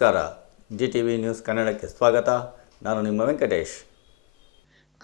ನಮಸ್ಕಾರ. G T V news ಕನ್ನಡಕ್ಕೆ ಸ್ವಾಗತ. ನಾನು ನಿಮ್ಮ ವೆಂಕಟೇಶ್.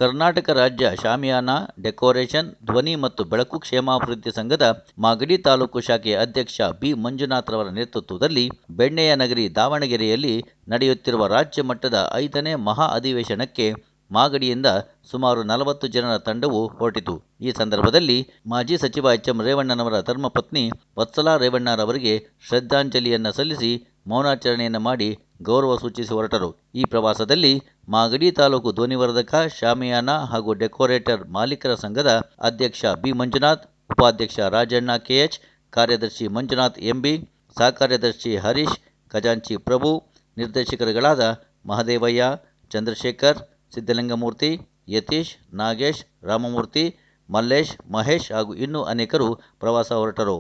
ಕರ್ನಾಟಕ ರಾಜ್ಯ ಶಾಮಿಯಾನ, ಡೆಕೋರೇಷನ್, ಧ್ವನಿ ಮತ್ತು ಬೆಳಕು ಕ್ಷೇಮಾಭಿವೃದ್ಧಿ ಸಂಘದ ಮಾಗಡಿ ತಾಲೂಕು ಶಾಖೆಯ ಅಧ್ಯಕ್ಷ ಬಿ. ಮಂಜುನಾಥ್ರವರ ನೇತೃತ್ವದಲ್ಲಿ ಬೆಣ್ಣೆಯ ನಗರಿ ದಾವಣಗೆರೆಯಲ್ಲಿ ನಡೆಯುತ್ತಿರುವ ರಾಜ್ಯ ಮಟ್ಟದ ಐದನೇ ಮಹಾ ಅಧಿವೇಶನಕ್ಕೆ ಮಾಗಡಿಯಿಂದ ಸುಮಾರು ನಲವತ್ತು ಜನರ ತಂಡವು ಹೊರಟಿತು. ಈ ಸಂದರ್ಭದಲ್ಲಿ ಮಾಜಿ ಸಚಿವ ಎಚ್ ಎಂ ರೇವಣ್ಣನವರ ಧರ್ಮಪತ್ನಿ ವತ್ಸಲಾ ರೇವಣ್ಣರವರಿಗೆ ಶ್ರದ್ಧಾಂಜಲಿಯನ್ನು ಸಲ್ಲಿಸಿ ಮೌನಾಚರಣೆಯನ್ನು ಮಾಡಿ ಗೌರವ ಸೂಚಿಸಿ ಹೊರಟರು. ಈ ಪ್ರವಾಸದಲ್ಲಿ ಮಾಗಡಿ ತಾಲೂಕು ಧ್ವನಿವರ್ಧಕ ಶಾಮಿಯಾನ ಹಾಗೂ ಡೆಕೋರೇಟರ್ ಮಾಲೀಕರ ಸಂಘದ ಅಧ್ಯಕ್ಷ ಬಿ. ಮಂಜುನಾಥ್, ಉಪಾಧ್ಯಕ್ಷ ರಾಜಣ್ಣ ಕೆಎಚ್ ಕಾರ್ಯದರ್ಶಿ ಮಂಜುನಾಥ್ ಎಂಬಿ ಸಹಕಾರ್ಯದರ್ಶಿ ಹರೀಶ್, ಖಜಾಂಚಿ ಪ್ರಭು, ನಿರ್ದೇಶಕರುಗಳಾದ ಮಹದೇವಯ್ಯ, ಚಂದ್ರಶೇಖರ್ ಸಿದ್ದಲಿಂಗಮೂರ್ತಿ ಯತೀಶ್, ನಾಗೇಶ್, ರಾಮಮೂರ್ತಿ, ಮಲ್ಲೇಶ್, ಮಹೇಶ್ ಹಾಗೂ ಇನ್ನೂ ಅನೇಕರು ಪ್ರವಾಸ ಹೊರಟರು.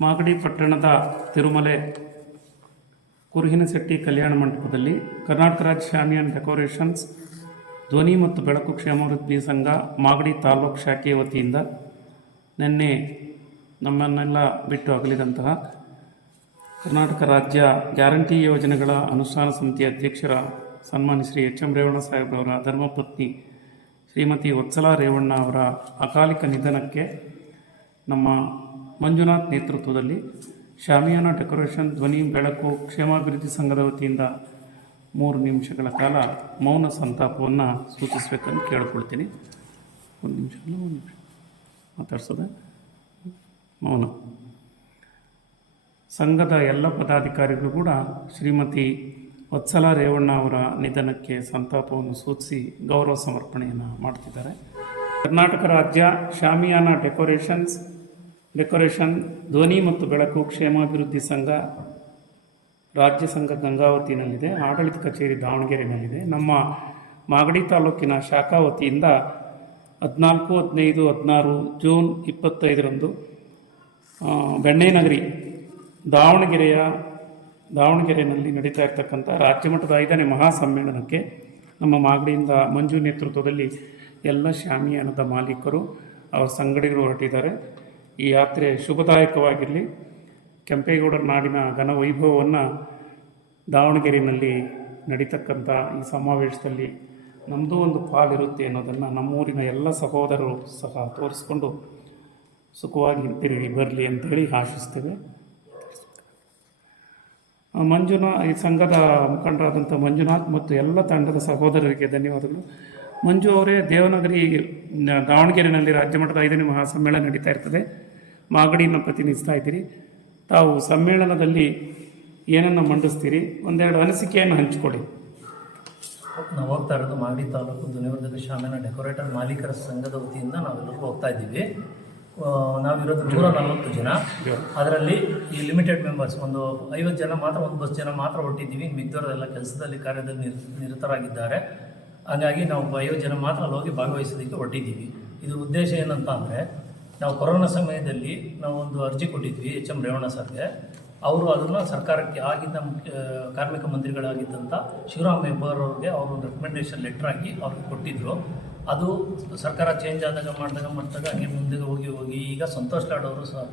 ಮಾಗಡಿ ಪಟ್ಟಣದ ತಿರುಮಲೆ ಕುರುಹಿನಶೆಟ್ಟಿ ಕಲ್ಯಾಣ ಮಂಟಪದಲ್ಲಿ ಕರ್ನಾಟಕ ರಾಜ್ಯ ಶಾಮಿಯಾನ್ ಡೆಕೋರೇಷನ್ಸ್, ಧ್ವನಿ ಮತ್ತು ಬೆಳಕು ಕ್ಷೇಮಾಭಿವೃದ್ಧಿ ಸಂಘ, ಮಾಗಡಿ ತಾಲೂಕು ಶಾಖೆಯ ವತಿಯಿಂದ ನಿನ್ನೆ ನಮ್ಮನ್ನೆಲ್ಲ ಬಿಟ್ಟು ಅಗಲಿದಂತಹ ಕರ್ನಾಟಕ ರಾಜ್ಯ ಗ್ಯಾರಂಟಿ ಯೋಜನೆಗಳ ಅನುಷ್ಠಾನ ಸಮಿತಿ ಅಧ್ಯಕ್ಷರ ಸನ್ಮಾನ್ಯ ಶ್ರೀ ಎಚ್ ಎಂ ರೇವಣ್ಣ ಸಾಹೇಬ್ರವರ ಧರ್ಮಪತ್ನಿ ಶ್ರೀಮತಿ ವತ್ಸಲಾ ರೇವಣ್ಣ ಅವರ ಅಕಾಲಿಕ ನಿಧನಕ್ಕೆ ನಮ್ಮ ಮಂಜುನಾಥ್ ನೇತೃತ್ವದಲ್ಲಿ ಶಾಮಿಯಾನ ಡೆಕೋರೇಷನ್ ಧ್ವನಿ ಬೆಳಕು ಕ್ಷೇಮಾಭಿವೃದ್ಧಿ ಸಂಘದ ವತಿಯಿಂದ ಮೂರು ನಿಮಿಷಗಳ ಕಾಲ ಮೌನ ಸಂತಾಪವನ್ನು ಸೂಚಿಸಬೇಕಂತ ಕೇಳ್ಕೊಳ್ತೀನಿ. ಒಂದು ನಿಮಿಷ ಒಂದು ನಿಮಿಷ. ಮಾತಾಡ್ಸೋದ? ಮೌನ. ಸಂಘದ ಎಲ್ಲ ಪದಾಧಿಕಾರಿಗಳು ಕೂಡ ಶ್ರೀಮತಿ ವತ್ಸಲ ರೇವಣ್ಣ ಅವರ ನಿಧನಕ್ಕೆ ಸಂತಾಪವನ್ನು ಸೂಚಿಸಿ ಗೌರವ ಸಮರ್ಪಣೆಯನ್ನು ಮಾಡ್ತಿದ್ದಾರೆ. ಕರ್ನಾಟಕ ರಾಜ್ಯ ಶಾಮಿಯಾನ ಡೆಕೋರೇಷನ್ಸ್ ಡೆಕೋರೇಷನ್, ಧ್ವನಿ ಮತ್ತು ಬೆಳಕು ಕ್ಷೇಮಾಭಿವೃದ್ಧಿ ಸಂಘ, ರಾಜ್ಯ ಸಂಘ ಗಂಗಾವತಿನಲ್ಲಿದೆ, ಆಡಳಿತ ಕಚೇರಿ ದಾವಣಗೆರೆನಲ್ಲಿದೆ. ನಮ್ಮ ಮಾಗಡಿ ತಾಲೂಕಿನ ಶಾಖಾ ವತಿಯಿಂದ ಹದಿನಾಲ್ಕು, ಹದಿನೈದು, ಹದಿನಾರು ಜೂನ್ ಇಪ್ಪತ್ತೈದರಂದು ಬೆಣ್ಣೆನಗರಿ ದಾವಣಗೆರೆಯ ದಾವಣಗೆರೆಯಲ್ಲಿ ನಡೀತಾ ಇರ್ತಕ್ಕಂಥ ರಾಜ್ಯ ಮಟ್ಟದ ಐದನೇ ಮಹಾಸಮ್ಮೇಳನಕ್ಕೆ ನಮ್ಮ ಮಾಗಡಿಯಿಂದ ಮಂಜು ನೇತೃತ್ವದಲ್ಲಿ ಎಲ್ಲ ಶಾಮಿಯಾನದ ಮಾಲೀಕರು, ಅವರ ಸಂಗಡಿಗರು ಹೊರಟಿದ್ದಾರೆ. ಈ ಯಾತ್ರೆ ಶುಭದಾಯಕವಾಗಿರಲಿ. ಕೆಂಪೇಗೌಡರ ನಾಡಿನ ಘನ ವೈಭವವನ್ನು ದಾವಣಗೆರೆಯಲ್ಲಿ ನಡೀತಕ್ಕಂಥ ಈ ಸಮಾವೇಶದಲ್ಲಿ ನಮ್ಮದು ಒಂದು ಪಾಲಿರುತ್ತೆ ಅನ್ನೋದನ್ನು ನಮ್ಮೂರಿನ ಎಲ್ಲ ಸಹೋದರರು ಸಹ ತೋರಿಸ್ಕೊಂಡು ಸುಖವಾಗಿ ತಿರುಗಿ ಬರಲಿ ಅಂತೇಳಿ ಆಶಿಸ್ತೇವೆ. ಮಂಜುನಾಥ್ ಮಂಜುನಾ, ಈ ಸಂಘದ ಮುಖಂಡರಾದಂಥ ಮಂಜುನಾಥ್ ಮತ್ತು ಎಲ್ಲ ತಂಡದ ಸಹೋದರರಿಗೆ ಧನ್ಯವಾದಗಳು. ಮಂಜು ಅವರೇ ದೇವನಗರಿ, ದಾವಣಗೆರೆಯಲ್ಲಿ ರಾಜ್ಯಮಟ್ಟದ ಐದನೇ ಮಹಾಸಮ್ಮೇಳನ ನಡೀತಾ ಇರ್ತದೆ. ಮಾಗಡಿಯನ್ನು ಪ್ರತಿನಿಧಿಸ್ತಾ ಇದ್ದೀರಿ. ತಾವು ಸಮ್ಮೇಳನದಲ್ಲಿ ಏನನ್ನು ಮಂಡಿಸ್ತೀರಿ? ಒಂದೆರಡು ಅನಿಸಿಕೆಯನ್ನು ಹಂಚಿಕೊಡಿ. ನಾವು ಹೋಗ್ತಾ ಇರೋದು ಮಾಗಡಿ ತಾಲೂಕು ದುನಿವರ್ಧಕ ಶಾಮಿನ ಡೆಕೋರೇಟರ್ ಮಾಲೀಕರ ಸಂಘದ ವತಿಯಿಂದ ನಾವೆಲ್ಲರೂ ಹೋಗ್ತಾ ಇದ್ದೀವಿ. ನಾವಿರೋದು ನೂರ ನಲವತ್ತು ಜನ. ಅದರಲ್ಲಿ ಈ ಲಿಮಿಟೆಡ್ ಮೆಂಬರ್ಸ್ ಒಂದು ಐವತ್ತು ಜನ ಮಾತ್ರ, ಒಂದು ಬಸ್ ಜನ ಮಾತ್ರ ಹೊಟ್ಟಿದ್ದೀವಿ ಮಿಕ್ದವರೆಲ್ಲ ಕೆಲಸದಲ್ಲಿ ಕಾರ್ಯದಲ್ಲಿ ನಿರ್, ನಿರತರಾಗಿದ್ದಾರೆ. ಹಾಗಾಗಿ ನಾವು ಐವತ್ತು ಜನ ಮಾತ್ರ ಅಲ್ಲಿ ಹೋಗಿ ಭಾಗವಹಿಸೋದಕ್ಕೆ ಹೊಟ್ಟಿದ್ದೀವಿ ಇದು ಉದ್ದೇಶ ಏನಂತ ಅಂದರೆ ನಾವು ಕೊರೋನಾ ಸಮಯದಲ್ಲಿ ನಾವು ಒಂದು ಅರ್ಜಿ ಕೊಟ್ಟಿದ್ವಿ ಎಚ್ ಎಂ ರೇವಣ್ಣ ಸರ್ಗೆ. ಅವರು ಅದನ್ನು ಸರ್ಕಾರಕ್ಕೆ ಆಗಿದ್ದ ಮುಖ್ಯ ಕಾರ್ಮಿಕ ಮಂತ್ರಿಗಳಾಗಿದ್ದಂಥ ಶಿವರಾಮ್ ಹೆಬ್ಬಾರ್ ಅವ್ರಿಗೆ ಅವರು ಒಂದು ರೆಕಮೆಂಡೇಶನ್ ಲೆಟ್ರ್ ಹಾಕಿ ಅವ್ರಿಗೆ ಕೊಟ್ಟಿದ್ದರು ಅದು ಸರ್ಕಾರ ಚೇಂಜ್ ಆದಾಗ ಮಾಡಿದಾಗ ಮಾಡಿದಾಗ ಹಂಗೆ ಮುಂದೆ ಹೋಗಿ ಹೋಗಿ ಈಗ ಸಂತೋಷ್ ಲಾಡ್ ಅವರು ಸಹ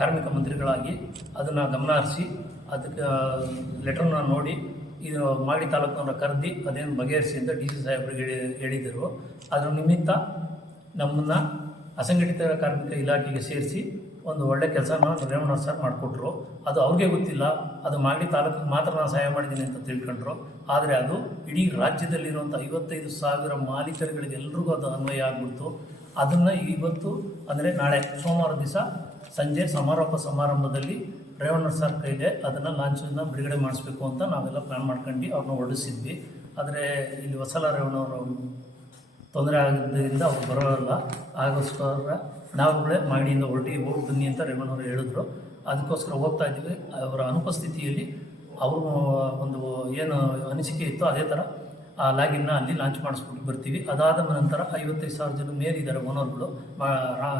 ಕಾರ್ಮಿಕ ಮಂತ್ರಿಗಳಾಗಿ ಅದನ್ನು ಗಮನ ಹರಿಸಿ ಅದಕ್ಕೆ ಲೆಟ್ರನ್ನ ನೋಡಿ ಇದು ಮಾಗಡಿ ತಾಲೂಕಿನವ್ರ ಕರೆದಿ ಅದೇನು ಬಗೆಹರಿಸಿ ಅಂತ ಡಿ ಸಿ ಸಾಹೇಬ್ರಿಗೆ ಹೇಳಿ, ಹೇಳಿದರು. ಅದರ ನಿಮಿತ್ತ ನಮ್ಮನ್ನು ಅಸಂಘಟಿತ ಕಾರ್ಮಿಕ ಇಲಾಖೆಗೆ ಸೇರಿಸಿ ಒಂದು ಒಳ್ಳೆ ಕೆಲಸನ ರೇವಣ್ಣ ಸರ್ ಮಾಡಿಕೊಟ್ರು. ಅದು ಅವ್ರಿಗೆ ಗೊತ್ತಿಲ್ಲ. ಅದು ಮಾಗಡಿ ತಾಲೂಕಿಗೆ ಮಾತ್ರ ನಾನು ಸಹಾಯ ಮಾಡಿದ್ದೀನಿ ಅಂತ ತಿಳ್ಕೊಂಡ್ರು. ಆದರೆ ಅದು ಇಡೀ ರಾಜ್ಯದಲ್ಲಿರುವಂಥ ಐವತ್ತೈದು ಸಾವಿರ ಮಾಲೀಕರುಗಳಿಗೆ ಎಲ್ರಿಗೂ ಅದು ಅನ್ವಯ ಆಗ್ಬಿಡ್ತು. ಅದನ್ನು ಇವತ್ತು ಅಂದರೆ ನಾಳೆ ಸೋಮವಾರ ದಿವಸ ಸಂಜೆ ಸಮಾರೋಪ ಸಮಾರಂಭದಲ್ಲಿ ರೇವಣ್ಣ ಸರ್ ಕೈಗೆ ಅದನ್ನು ಲಾಂಚನ್ನು ಬಿಡುಗಡೆ ಮಾಡಿಸ್ಬೇಕು ಅಂತ ನಾವೆಲ್ಲ ಪ್ಲ್ಯಾನ್ ಮಾಡ್ಕೊಂಡು ಅವ್ರನ್ನ ಹೊರಡಿಸಿದ್ವಿ. ಆದರೆ ಇಲ್ಲಿ ಹೊಸಲ ರೇವಣ್ಣವರು ತೊಂದರೆ ಆಗಿದ್ದರಿಂದ ಅವ್ರು ಬರೋಲ್ಲ. ಆಗೋಸ್ಕರ ನಾವುಗಳೇ ಮಾಡಿಯಿಂದ ಹೊರಟಿ ಹೋಗಿ ಬನ್ನಿ ಅಂತ ರೇವಣ್ಣವರು ಹೇಳಿದ್ರು. ಅದಕ್ಕೋಸ್ಕರ ಹೋಗ್ತಾ ಇದ್ದೀವಿ ಅವರ ಅನುಪಸ್ಥಿತಿಯಲ್ಲಿ ಅವರು ಒಂದು ಏನು ಅನಿಸಿಕೆ ಇತ್ತು ಅದೇ ಥರ ಆ ಲಾಗಿನ್ನ ಅಲ್ಲಿ ಲಾಂಚ್ ಮಾಡಿಸ್ಬಿಟ್ಟು ಬರ್ತೀವಿ. ಅದಾದ ನಂತರ ಐವತ್ತೈದು ಸಾವಿರ ಜನ ಮೇಲಿದ್ದಾರೆ ಓನರ್ಗಳು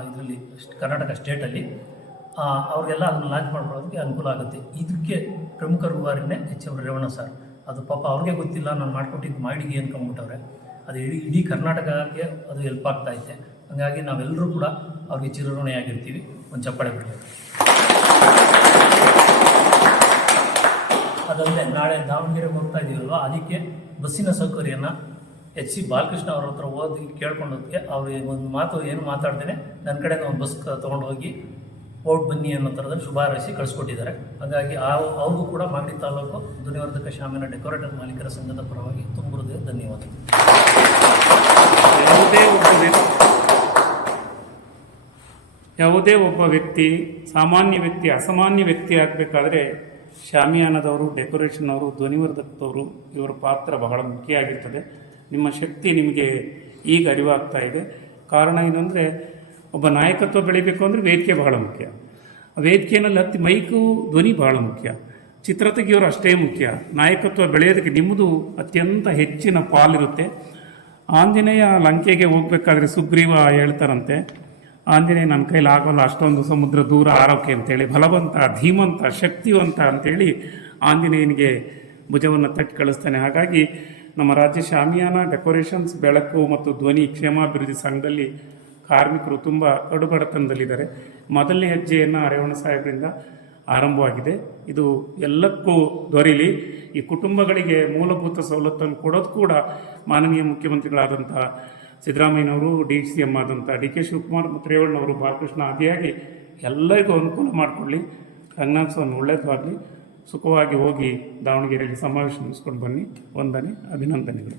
ಇದರಲ್ಲಿ ಕರ್ನಾಟಕ ಸ್ಟೇಟಲ್ಲಿ. ಅವರಿಗೆಲ್ಲ ಅದನ್ನು ಲಾಂಚ್ ಮಾಡ್ಕೊಳ್ಳೋದಕ್ಕೆ ಅನುಕೂಲ ಆಗುತ್ತೆ. ಇದಕ್ಕೆ ಪ್ರಮುಖ ರೂವಾರಿನೇ ಎಚ್ ರೇವಣ್ಣ ಸರ್. ಅದು ಪಾಪ ಅವ್ರಿಗೆ ಗೊತ್ತಿಲ್ಲ. ನಾನು ಮಾಡಿಕೊಟ್ಟಿದ್ದು ಮಾಡಿಗೆ ಅನ್ಕೊಂಬಿಟ್ಟವ್ರೆ ಅದು ಇಡೀ ಇಡೀ ಕರ್ನಾಟಕಕ್ಕೆ ಅದು ಹೆಲ್ಪ್ ಆಗ್ತಾ ಇದೆ ಹಾಗಾಗಿ ನಾವೆಲ್ಲರೂ ಕೂಡ ಅವ್ರಿಗೆ ಚಿರಋಣಿಯಾಗಿರ್ತೀವಿ. ಒಂದು ಚಪ್ಪಾಳೆ ಬಿಡಬೇಕು. ಅದಲ್ಲದೆ ನಾಳೆ ದಾವಣಗೆರೆಗೆ ಹೋಗ್ತಾ ಇದೀವಲ್ವ ಅದಕ್ಕೆ ಬಸ್ಸಿನ ಸೌಕರ್ಯನ ಎಚ್ ಸಿ ಬಾಲಕೃಷ್ಣ ಅವ್ರ ಹತ್ರ ಓದಿ ಕೇಳ್ಕೊಂಡೋದಕ್ಕೆ ಅವ್ರಿಗೆ ಒಂದು ಮಾತು ಏನು ಮಾತಾಡ್ತೇನೆ ನನ್ನ ಕಡೆಯಿಂದ ಒಂದು ಬಸ್ ತೊಗೊಂಡು ಹೋಗಿ ಓಟ್ ಬನ್ನಿ ಅನ್ನೋ ಥರದಲ್ಲಿ ಶುಭ ಹಾರೈಸಿ ಕಳಿಸ್ಕೊಟ್ಟಿದ್ದಾರೆ. ಹಾಗಾಗಿ ಆ ಅವ್ರಿಗೂ ಕೂಡ ಮಾಗಡಿ ತಾಲೂಕು ಧ್ವನಿವರ್ಧಕ ಶಾಮಿನ ಡೆಕೋರೇಟರ್ ಮಾಲೀಕರ ಸಂಘದ ಪರವಾಗಿ ತುಂಬ ಹೃದಯ ಧನ್ಯವಾದಗಳು ಯಾವುದೇ ಒಬ್ಬ ವ್ಯಕ್ತಿ, ಯಾವುದೇ ಒಬ್ಬ ವ್ಯಕ್ತಿ, ಸಾಮಾನ್ಯ ವ್ಯಕ್ತಿ, ಅಸಾಮಾನ್ಯ ವ್ಯಕ್ತಿ ಆಗಬೇಕಾದ್ರೆ ಶಾಮಿಯಾನದವರು ಡೆಕೋರೇಷನ್ ಅವರು, ಧ್ವನಿವರ್ಧಕದವರು ಇವರ ಪಾತ್ರ ಬಹಳ ಮುಖ್ಯ ಆಗಿರ್ತದೆ. ನಿಮ್ಮ ಶಕ್ತಿ ನಿಮಗೆ ಈಗ ಅರಿವಾಗ್ತಾ ಇದೆ. ಕಾರಣ ಏನಂದರೆ ಒಬ್ಬ ನಾಯಕತ್ವ ಬೆಳಿಬೇಕು ಅಂದರೆ ವೇದಿಕೆ ಬಹಳ ಮುಖ್ಯ. ವೇದಿಕೆಯಲ್ಲಿ ಹತ್ತಿ ಮೈಕು, ಧ್ವನಿ ಬಹಳ ಮುಖ್ಯ. ಚಿತ್ರ ತೆಗೆಯೋರು ಅಷ್ಟೇ ಮುಖ್ಯ. ನಾಯಕತ್ವ ಬೆಳೆಯೋದಕ್ಕೆ ನಿಮ್ಮದು ಅತ್ಯಂತ ಹೆಚ್ಚಿನ ಪಾಲಿರುತ್ತೆ. ಆಂಜನೇಯ ಲಂಕೆಗೆ ಹೋಗ್ಬೇಕಾದ್ರೆ ಸುಗ್ರೀವ ಹೇಳ್ತಾರಂತೆ, ಆಂಜನೇಯ, ನನ್ನ ಕೈಲಿ ಆಗೋಲ್ಲ, ಅಷ್ಟೊಂದು ಸಮುದ್ರ ದೂರ ಆರೋಕೆ ಅಂತೇಳಿ, ಬಲವಂತ, ಧೀಮಂತ, ಶಕ್ತಿವಂತ ಅಂತೇಳಿ ಆಂಜನೇಯನಿಗೆ ಭುಜವನ್ನು ತಟ್ಟಿ ಕಳಿಸ್ತಾನೆ. ಹಾಗಾಗಿ ನಮ್ಮ ರಾಜ್ಯ ಶಾಮಿಯಾನ, ಡೆಕೋರೇಷನ್ಸ್, ಬೆಳಕು ಮತ್ತು ಧ್ವನಿ ಕ್ಷೇಮಾಭಿವೃದ್ಧಿ ಸಂಘದಲ್ಲಿ ಕಾರ್ಮಿಕರು ತುಂಬ ಕಡುಬಡತನದಲ್ಲಿದ್ದಾರೆ. ಮೊದಲನೇ ಹೆಜ್ಜೆಯನ್ನು ಅರೇವಣ ಸಾಹೇಬರಿಂದ ಆರಂಭವಾಗಿದೆ. ಇದು ಎಲ್ಲಕ್ಕೂ ದೊರೆಯಲಿ ಈ ಕುಟುಂಬಗಳಿಗೆ ಮೂಲಭೂತ ಸವಲತ್ತನ್ನು ಕೊಡೋದು ಕೂಡ ಮಾನವೀಯ ಮುಖ್ಯಮಂತ್ರಿಗಳಾದಂಥ ಸಿದ್ದರಾಮಯ್ಯನವರು, ಡಿ ಸಿ ಎಂ ಆದಂಥ ಡಿ ಕೆ ಶಿವಕುಮಾರ್ ಮತ್ತು ರೇವಣ್ಣವರು ಬಾಲಕೃಷ್ಣ ಆದಿಯಾಗಿ ಎಲ್ಲರಿಗೂ ಅನುಕೂಲ ಮಾಡಿಕೊಳ್ಳಿ. ರಂಗನಾಥಸ್ವಾಮಿ ಒಳ್ಳೆಯದಾಗಲಿ. ಸುಖವಾಗಿ ಹೋಗಿ ದಾವಣಗೆರೆಯಲ್ಲಿ ಸಮಾವೇಶ ಮುಗಿಸ್ಕೊಂಡು ಬನ್ನಿ. ವಂದನೆ, ಅಭಿನಂದನೆಗಳು.